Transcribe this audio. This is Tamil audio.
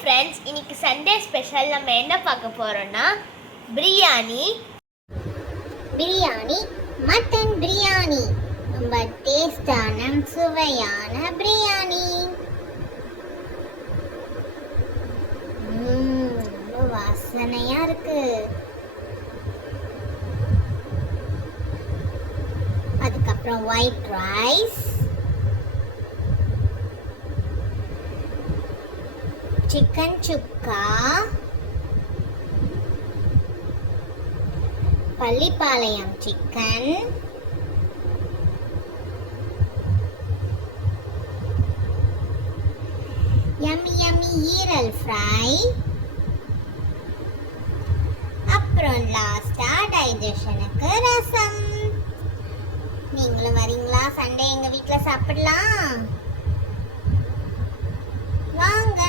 ஃப்ரெண்ட்ஸ், இன்னைக்கு சண்டே ஸ்பெஷல் நம்ம என்ன பார்க்க போறோம்னா பிரியாணி மட்டன் பிரியாணி. ரொம்ப டேஸ்டான சுவையான பிரியாணி. ரொம்ப வாசனையா இருக்கு. அதுக்கப்புறம் ஒயிட் ரைஸ், சிக்கன் சுக்கா, பள்ளிப்பாளையம் சிக்கன், யம்மி ஈரல் ஃப்ரை, அப்புறம் லாஸ்டா டைஜஷனுக்கு ரசம். நீங்களும் வரீங்களா? சண்டே எங்க வீட்டில் சாப்பிடலாம் வாங்க.